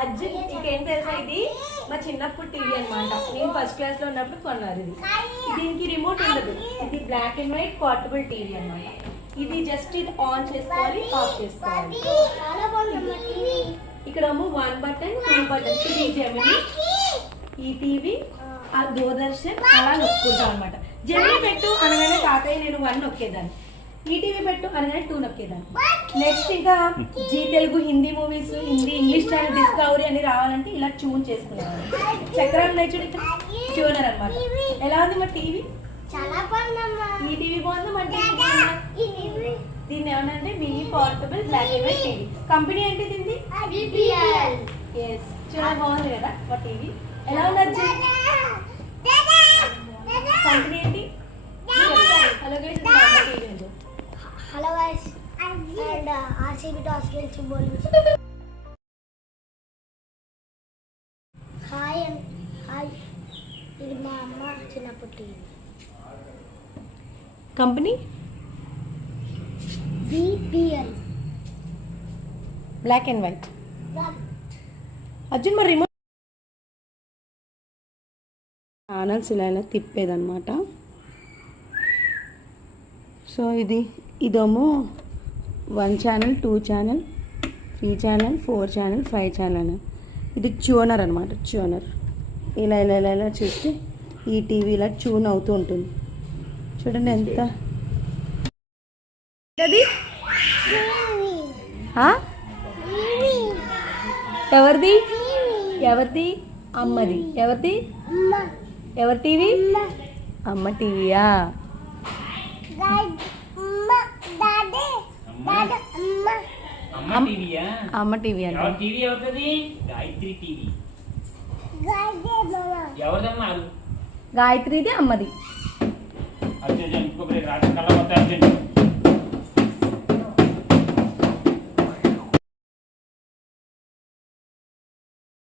అర్జున్ నీకేం తెలుసా, ఇది మా చిన్నప్పుడు టీవీ అనమాట. నేను ఫస్ట్ క్లాస్ లో ఉన్నప్పుడు కొన్నారు. ఇది దీనికి రిమోట్ ఉండదు. ఇది black and white portable TV అనమాట. ఇది జస్ట్ ఇది ఆన్ చేసుకోవాలి, ఆఫ్ చేసుకోవాలి. ఇక్కడ 1 బటన్ 2 బటన్. ఇది జెమిని, ఈ టీవీ, ఆ దూరదర్శన్ అలా నొక్కుంటాం అనమాట. జెమిని పెట్టు అనగానే తాతయ్య నేను 1 నొక్కేదాన్ని, ఈటీవీ పెట్టు అనగానే 2 నొక్కేదాన్ని. నెక్స్ట్ ఇంకా Zee Telugu Hindi movies, Hindi English channel Discovery అని రావాలంటే ఇలా ట్యూన్ చేసుకునేవాళ్ళు. చక్రాలు నేర్చుడు ట్యూనర్ అనమాట. ఎలా ఉంది మా టీవీ? చాలా బాగుందమ్మా. ఈ టీవీ బాగుంది, మా టీవీ. దీన్ని ఏమన్నా mini portable black and white TV. Company ఏంటి దీన్ని? ఎస్, చాలా బాగుంది కదా మా టీవీ. ఎలా ఉంది కంపెనీ ఏంటి? హలో గైస్, టీవీ ఉంది. Hello guys, and RCB toss గెలిచి బౌల్. హాయ్ హాయ్, ఇది మా అమ్మ చిన్నప్పుడు TV. Company BPL black and white. Arjun మరి రిమోట్ ఛానల్స్ ఇలా ఇలా తిప్పేదన్నమాట. సో ఇదేమో 1 channel, 2 channel, 3 channel, 4 channel, 5 channel. ఇది ట్యూనర్ అనమాట. ట్యూనర్ ఇలా ఇలా ఇలా ఇలా చూస్తే ఈ టీవీ ఇలా ట్యూన్ అవుతూ ఉంటుంది. చూడండి ఎంత. అది ఎవరిది? ఎవరిది? అమ్మది. ఎవరిది? ఎవరి టీవీ? అమ్మ టీవీయా? అమ్మ టీవీ అంటే గాయత్రిది, అమ్మది.